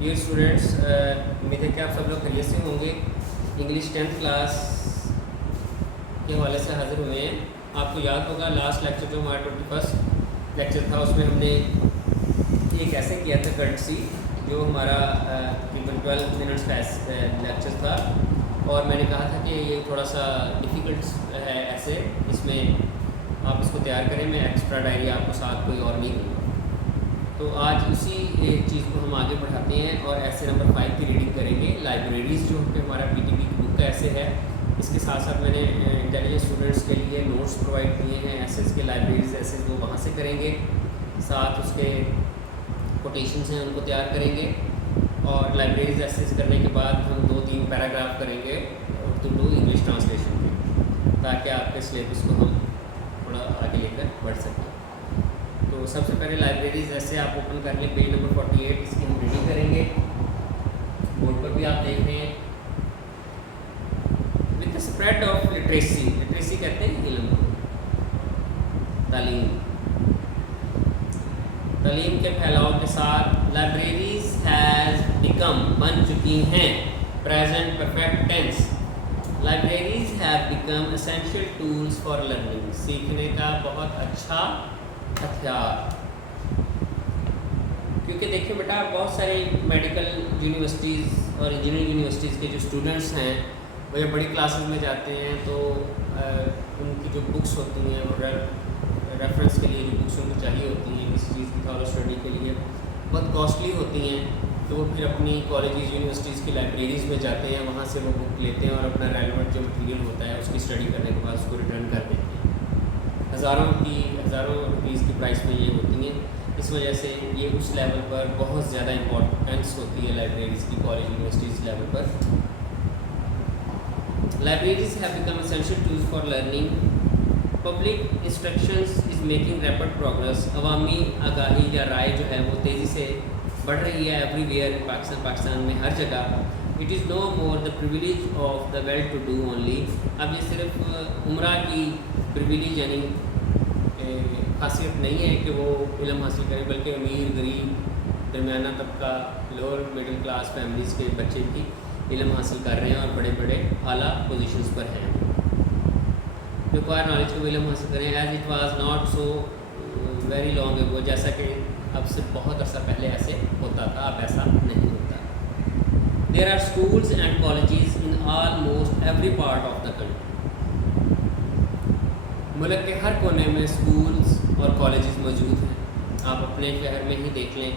Dear students, उम्मीद है कि आप सब लोग खैरियत से होंगे। इंग्लिश 10th क्लास के हवाले से हाज़िर हुए हैं। आपको याद होगा लास्ट लेक्चर जो हमारा 21st लेक्चर था, उसमें हमने एक ऐसे किया था कर्टसी, जो हमारा तकरीबन 12 मिनट्स का लेक्चर था। और मैंने कहा था कि ये थोड़ा सा डिफ़िकल्ट है ऐसे, इसमें आप इसको तैयार करें। मैं एक्स्ट्रा डायरी आपको साथ कोई और नहीं दूँगा। तो आज उसी एक चीज़ को हम आगे बढ़ाते हैं और ऐसे नंबर 5 की रीडिंग करेंगे। लाइब्रेरीज़ जो कि हमारा पीटीपी की बुक का ऐसे है, इसके साथ साथ मैंने इंटेलिजेंट स्टूडेंट्स के लिए नोट्स प्रोवाइड किए हैं एसेस के। लाइब्रेरीज़ ऐसे वो वहाँ से करेंगे, साथ उसके कोटेशंस हैं उनको तैयार करेंगे। और लाइब्रेरीज़ एसेस करने के बाद हम 2-3 पैराग्राफ करेंगे उर्दू इंग्लिश ट्रांसलेशन में, ताकि आपके सिलेबस को हम थोड़ा आगे लेकर बढ़ सकें। तो सबसे पहले लाइब्रेरीज ऐसे आप ओपन कर लें, पेज नंबर 48, इसकी हम रीडिंग करेंगे। बोर्ड पर भी आप देख रहे हैं। With the spread of literacy, literacy कहते हैं इल्म को, तालीम। तालीम के फैलाव के साथ लाइब्रेरीज हैज़ बिकम, बन चुकी हैं, present perfect tense. Libraries have become essential tools for learning, सीखने का बहुत अच्छा हथियार। क्योंकि देखिए बेटा, बहुत सारे मेडिकल यूनिवर्सिटीज़ और इंजीनियरिंग यूनिवर्सिटीज़ के जो स्टूडेंट्स हैं वो जब बड़ी क्लासेस में जाते हैं तो उनकी जो बुक्स होती हैं वो रेफरेंस के लिए जो बुक्स उनको चाहिए होती हैं किसी चीज़ की थॉरो स्टडी के लिए, बहुत कॉस्टली होती हैं। तो वो फिर अपनी कॉलेजेस यूनिवर्सिटीज़ की लाइब्रेरीज़ में जाते हैं, वहाँ से वो बुक लेते हैं और अपना रेलेवेंट जो मटीरियल होता है उसकी स्टडी करने के बाद उसको रिटर्न कर देते हैं। हज़ारों रुपीज़ की प्राइस में ये होती हैं। इस वजह से ये उस लेवल पर बहुत ज़्यादा इम्पोर्टेंस होती है लाइब्रेरीज़ की, कॉलेज यूनिवर्सिटीज़ लेवल पर। Libraries have become essential tools for learning. Public instructions is making rapid progress. अवामी आगाही या राय जो है वो तेज़ी से बढ़ रही है एवरीवेयर इन पाकिस्तान में हर जगह। It is no more the privilege of the well to do only. अब ये सिर्फ उमरा की प्रिविलेज यानी खासियत नहीं है कि वो इल्म हासिल करें, बल्कि अमीर, गरीब, दरमियाना तबका, लोअर मिडिल क्लास फैमिलीज़ के बच्चे भी इल्म हासिल कर रहे हैं और बड़े बड़े आला पोजीशंस पर हैं। रिक्वायर नॉलेज को इल्म हासिल करें। As it was not so very long ago, जैसा कि अब से बहुत अर्सा पहले ऐसे होता था, अब ऐसा नहीं होता। There are schools and colleges in almost every part of the country. मुल्क के हर कोने में स्कूल्स और कॉलेजेस मौजूद हैं। आप अपने शहर में ही देख लें,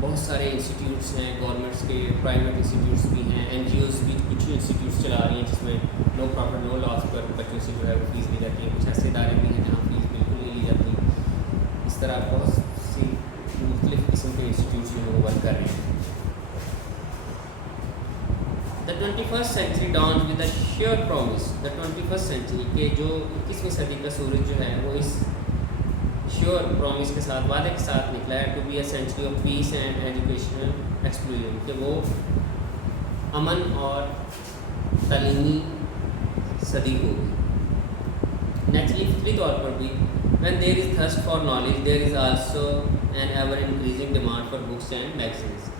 बहुत सारे इंस्टीट्यूट्स हैं, गवर्नमेंट्स के, प्राइवेट इंस्टीट्यूट्स भी हैं, NGOs भी कुछ इंस्टीट्यूट्स चला रही हैं जिसमें नो प्रॉफिट नो लॉस पर बच्चों से जो है वो फ़ीस ली जाती है। कुछ ऐसे इदारे भी हैं जहाँ फ़ीस बिल्कुल नहीं ली जाती। इस तरह बहुत सी मुख्तलिफ़ किस्म के इंस्टीट्यूट्स जो है वो वर्क कर रहे हैं। The 21st century dawns with a sure promise. The 21st century के जो 21वीं सदी का सूरज जो है वो इस श्योर प्रॉमिस के साथ, वादे के साथ निकला है, to be a century of peace and educational explosion, कि वो अमन और तालीमी सदी होगी। नेचुरली फितरी तौर पर भी when there is thirst for knowledge there is also an ever increasing demand for books and magazines.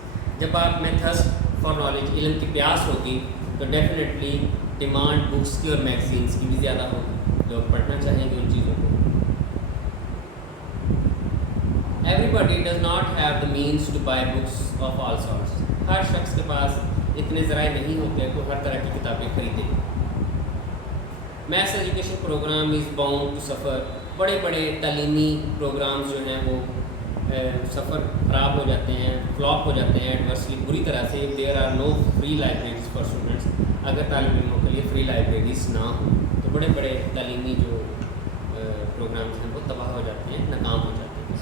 जब आप में थर्स्ट फॉर नॉलेज, इल्म की प्यास होगी, तो डेफिनेटली डिमांड बुक्स की और मैगजीन्स की भी ज़्यादा होगी। लोग पढ़ना चाहेंगे उन चीज़ों को। Everybody does not have the means to buy books of all sorts. हर शख्स के पास इतने ज़राए नहीं होते कि हर तरह की किताबें खरीदें। Math education programme is bound to suffer. बड़े बड़े तालीमी प्रोग्राम्स जो हैं वो सफ़र ख़राब हो जाते हैं, फ्लॉप हो जाते हैं एडवर्सली, बुरी तरह से। There are no free libraries for students. अगर तालिब इल्मों के लिए फ्री लाइब्रेरीज ना हो तो बड़े बड़े तालीमी जो प्रोग्राम्स हैं वो तबाह हो जाते हैं, नाकाम हो जाते हैं।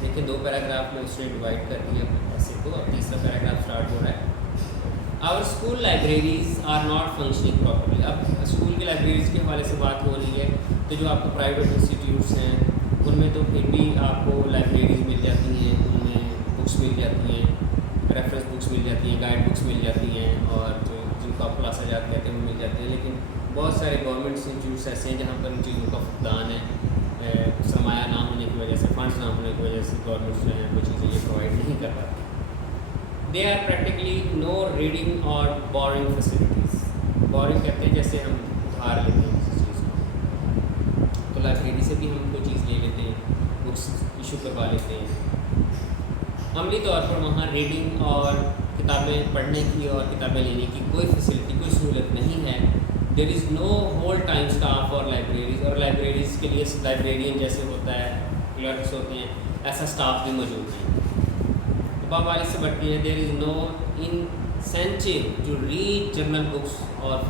देखिए, 2 पैराग्राफ में उसने डिवाइड कर दिया ऐसे को। अब तीसरा पैराग्राफ स्टार्ट हो रहा है। Our school libraries are not functioning properly. अब स्कूल की लाइब्रेरीज़ के हवाले से बात हो रही है, तो जो आपको प्राइवेट इंस्टीट्यूट्स हैं उनमें तो फिर भी आपको लाइब्रेरीज़ मिल जाती हैं, उनमें बुक्स मिल जाती हैं, रेफरेंस बुक्स मिल जाती हैं, गाइड बुक्स मिल जाती हैं, और जो जिनको आप खुलासा जात कहते हैं वो मिल जाती हैं। लेकिन बहुत सारे गवर्नमेंट इंस्टीट्यूट्स ऐसे हैं जहाँ पर इन चीज़ों का फुकदान है, सरमाया ना होने की वजह से, फंड्स ना होने की वजह से गवर्नमेंट जो है वो चीज़ें ये प्रोवाइड नहीं कर पाती। They are practically no reading और बोरिंग फैसिलिटीज़। बोरिंग कहते हैं जैसे हम उधार लेते हैं किसी चीज़ को, तो लाइब्रेरी से भी हम कोई चीज़ ले लेते हैं, बुक्स इशू करवा लेते हैं। अमली तौर पर वहाँ रीडिंग और किताबें पढ़ने की और किताबें लेने की कोई फैसिलिटी, कोई सहूलत नहीं है। There is no whole time staff और लाइब्रेरीज, और लाइब्रेरीज़ के लिए लाइब्रेरियन जैसे होता है, क्लर्क्स होते हैं, ऐसा स्टाफ भी मौजूद है। अब वाली से बढ़ती है, there is no incentive to read journal books और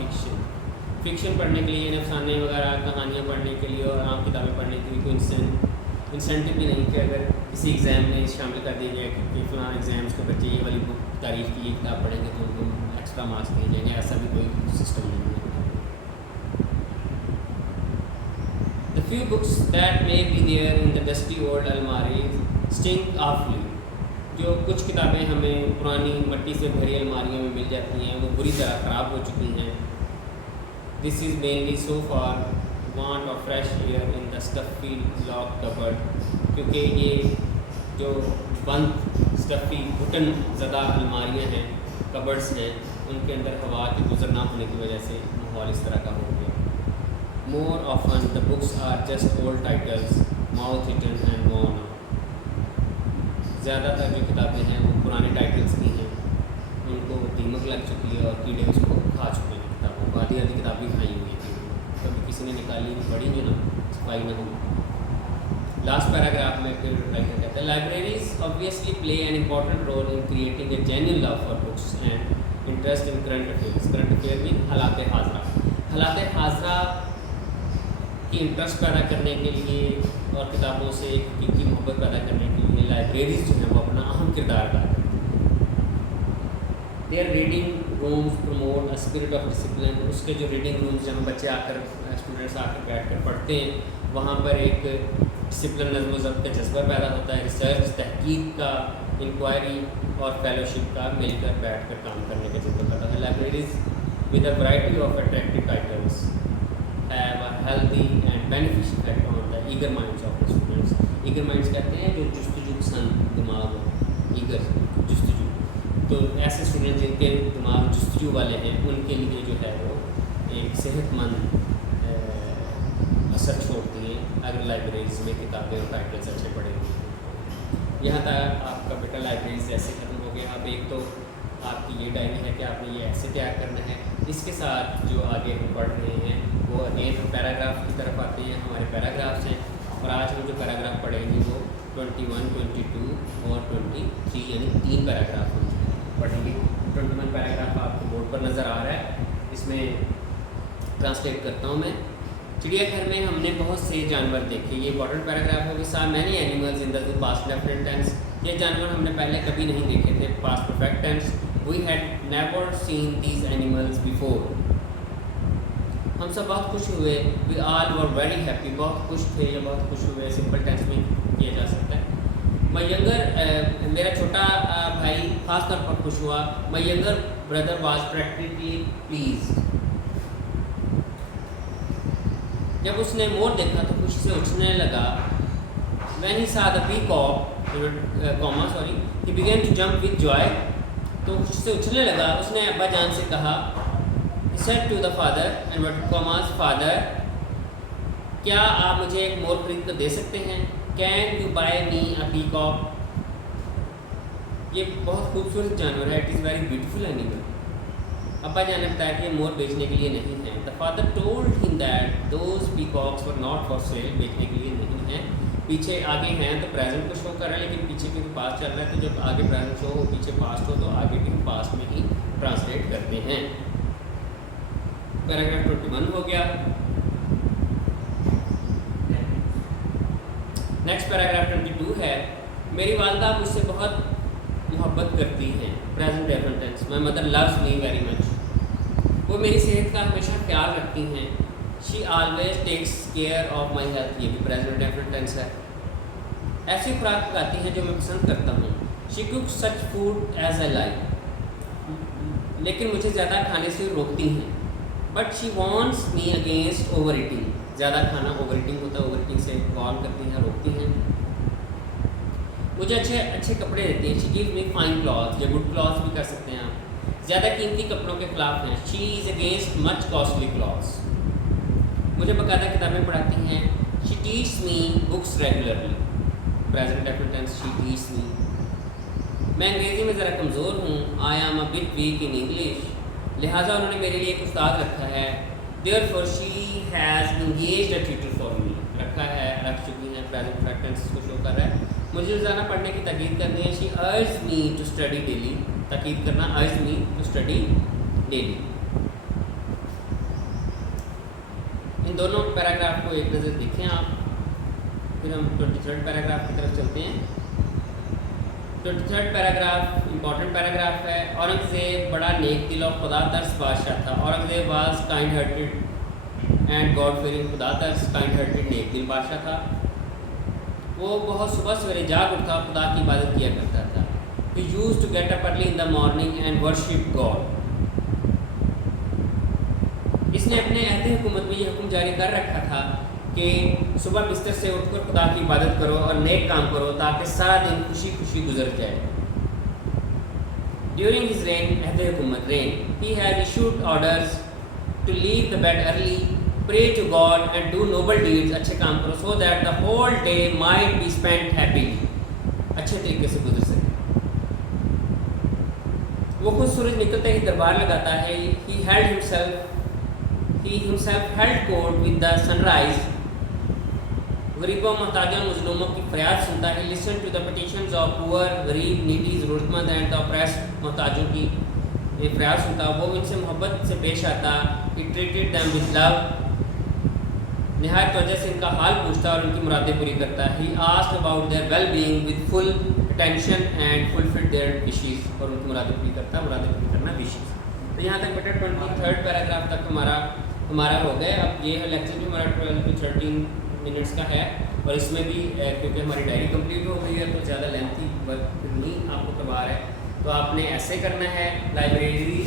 फिक्शन पढ़ने के लिए, अफसाने वगैरह कहानियाँ पढ़ने के लिए और आम किताबें पढ़ने के लिए कोई इंसेंटिव भी नहीं कि अगर किसी एग्ज़ाम में शामिल कर दिया गया कि फ़लाँ एग्ज़ाम्स के बच्चे ये वाली बुक तारीफ़ की ये किताब पढ़ेंगे तो उनको एक्स्ट्रा मार्क्स दिए जाएंगे, ऐसा भी कोई सिस्टम नहीं है। The few books that may be there in the dusty old अलमारीज स्टिंक ऑफली, जो कुछ किताबें हमें पुरानी मट्टी से भरी अलमारियों में मिल जाती हैं वो बुरी तरह ख़राब हो चुकी हैं। This is mainly so for want of fresh air in the stuffy locked cupboard, क्योंकि ये जो बंद स्टफ़ी घुटन ज़दा अलमारियाँ हैं, कबर्ड्स हैं, उनके अंदर हवा के गुजर ना होने की वजह से माहौल इस तरह का हो गया। More often the books are just old titles mouth written and worn out। ज़्यादातर जो किताबें हैं वो पुराने टाइटल्स की हैं, उनको दीमक लग चुकी है और कीड़े उसको खा चुके हैं किताबों को, आधी किताबें खाई हुई थी, कभी किसी ने निकाली पढ़ी नहीं ना, सफाई ना हो। लास्ट पैराग्राफ में फिर राइटर कहते हैं, libraries obviously play an important role in creating a genuine love for books and interest in current affairs. Current affair भी हालात हाजरा की इंटरेस्ट पैदा करने के लिए और किताबों से एक हकीकी मोहब्बत पैदा करने के लिए लाइब्रेरीज जो हैं वो अपना अहम किरदार अदा करती हैं। Their reading rooms promote a spirit of discipline, उसके जो रीडिंग रूम्स जहाँ बच्चे आकर स्टूडेंट्स आकर बैठ कर पढ़ते हैं, वहाँ पर एक डिसिप्लिन नज़्म ज़ब्त का जज्बा पैदा होता है। रिसर्च, तहकीक का, इंक्वायरी और फेलोशिप का मिलकर बैठ कर काम करने का जज्बा पैदा होता है। Libraries with a variety of attractive titles have a healthy and beneficial effect on the eager minds of the students. Eager minds कहते हैं जो जुस्तजू पसंद दिमाग हो, ईगर जुस्तजू, तो ऐसे स्टूडेंट जिनके दिमाग जुस्तजू वाले हैं उनके लिए जो है वो एक सेहतमंद असर छोड़ती हैं अगर लाइब्रेरीज में किताबें और टाइटल्स अच्छे पढ़े हुए। यहाँ तक आपका बेटा लाइब्रेरीज ऐसे ख़त्म हो गया। अब एक तो आपकी ये डायरी है कि आपने ये ऐसे तैयार करना है, इसके साथ जो आगे हम पढ़ रहे हैं वो अगेन हम पैराग्राफ की तरफ आते हैं। हमारे पैराग्राफ्स हैं और आज हम जो पैराग्राफ पढ़ेंगे वो 21, 22 और 23 यानी 3 पैराग्राफ हम पढ़ेंगे। 21 पैराग्राफ आपको बोर्ड पर नज़र आ रहा है, इसमें ट्रांसलेट करता हूँ मैं। चिड़ियाघर में हमने बहुत से जानवर देखे, ये इंपॉर्टेंट पैराग्राफ है। We saw many animals in the zoo past definite tense, ये जानवर हमने पहले कभी नहीं देखे थे past perfect tense. We had never seen these animals before, हम सब बहुत खुश हुए। We all were very happy, बहुत खुश थे या बहुत खुश हुए, सिंपल टेंस में किया जा सकता है। माई यंगर, मेरा छोटा भाई खास तौर पर खुश हुआ। My younger brother was practically pleased, जब उसने मोर देखा तो खुशी से उछलने लगा। When he saw the peacock, he began to jump with joy, तो खुशी से उछलने लगा। उसने अब्बा जान से कहा, he said to the father and what commas father, क्या आप मुझे एक मोर खरीद कर दे सकते हैं? Can you buy me a peacock? ये बहुत खूबसूरत जानवर है, it is very beautiful animal। अब्बा जान ने बताया कि ये मोर बेचने के लिए नहीं है। The father told him that those peacocks were not for sale, बेचने के लिए नहीं है। पीछे आगे हैं तो प्रेजेंट को शो कर रहा है, लेकिन पीछे भी पास्ट चल रहा है, तो जब आगे प्रेजेंट शो हो पीछे पास्ट हो तो आगे भी हम पास्ट में ही ट्रांसलेट करते हैं। पैराग्राफ 21 हो गया। नेक्स्ट पैराग्राफ 22 है। मेरी वालदा मुझसे बहुत मोहब्बत करती हैं, present definite tense. My mother loves me very much, वो मेरी सेहत का हमेशा ख्याल रखती हैं। She always takes care of my health, ये भी प्रेजेंट डेफिनेट टेंस है। ऐसी खुराक पकाती हैं जो मैं पसंद करता हूँ। She cooks such food as I like, लेकिन मुझे ज़्यादा खाने से रोकती हैं। But she wants me against over eating, ज़्यादा खाना ओवर ईटिंग होता है, ओवर ईटिंग से वार्न करती हैं, रोकती हैं। मुझे अच्छे अच्छे कपड़े देती हैं। She gives me fine cloth, या गुड क्लॉथ भी कर सकते हैं आप। ज़्यादा कीमती कपड़ों के खिलाफ हैं। She is against much costly clothes. मुझे बाकायदा किताबें पढ़ाती हैं। She teach me books regularly. Present definite tense, she teach me. मैं अंग्रेज़ी में ज़रा कमज़ोर हूँ। I am a bit weak in English. लिहाजा उन्होंने मेरे लिए एक उस्ताद रखा है। Therefore she has engaged a tutor for me. रखा है, रख चुकी हैं, प्रेजेंट टेंस को शो कर रहा है। मुझे रोज़ाना पढ़ने की ताकीद करनी है। शी अर्ज मी टू स्टडी डेली। ताकीद करना, अर्ज मी टू स्टडी डेली। इन दोनों पैराग्राफ को एक नज़र देखें आप। फिर हम 23rd पैराग्राफ की तरफ चलते हैं। 23rd पैराग्राफ इंपॉर्टेंट पैराग्राफ है। औरंगज़ेब बड़ा नेक दिल और खुदा तरस बादशाह था। Aurangzeb was kind hearted and God fearing. खुदा तरस काइंड हार्टेड नेक दिल बादशाह था। वो बहुत सुबह सवेरे जाग उठता, खुदा की इबादत किया करता था। He used to get up early in the morning and worship God. इसने अपने अहद हुकूमत में ये हुक्म जारी कर रखा था कि सुबह बिस्तर से उठकर खुदा की इबादत करो और नेक काम करो ताकि सारा दिन खुशी खुशी गुजर जाए। During his reign, अहद हुकूमत reign, he has issued orders to leave the bed early, pray to God and do noble deeds, अच्छे काम करो, so that the whole day might be spent happily, अच्छे तरीके से गुजर सके। वो खुद सूरज निकलते ही दरबार लगाता है। He himself held court with the sunrise. गरीबों, मोहताजों, मजलूमों की फरियाद सुनता है। Listen to the petitions of poor, गरीब, needy, ज़रूरतमंद and the oppressed, मोहताजों की ये फरियाद सुनता। वो इनसे मोहब्बत से पेश आता। He treated them with love. निहायत वजह से इनका हाल पूछता और उनकी मुरादें पूरी करता। He asked about their well-being with full attention and fulfilled their wishes, और उनकी मुरादें पूरी करता। मुरादें पूरी करना wishes। तो यहाँ तक बेटा 23rd पैराग्राफ तक हमारा हो गया। अब ये लेक्चर भी हमारा 12 to 13 मिनट्स का है, और इसमें भी क्योंकि हमारी डायरी कंप्लीट हो गई है तो ज़्यादा लेंथी वर्क नहीं आपको करवा रहा है। तो आपने ऐसे करना है, लाइब्रेरी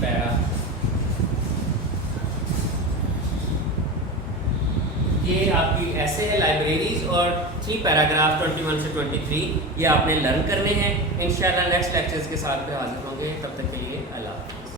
पैरा, ये आपकी ऐसे है लाइब्रेरीज, और 3 पैराग्राफ 21 से 23 ये आपने लर्न करने हैं। इंशाल्लाह नेक्स्ट लेक्चर्स के साथ फिर हाजिर होंगे। तब तक के लिए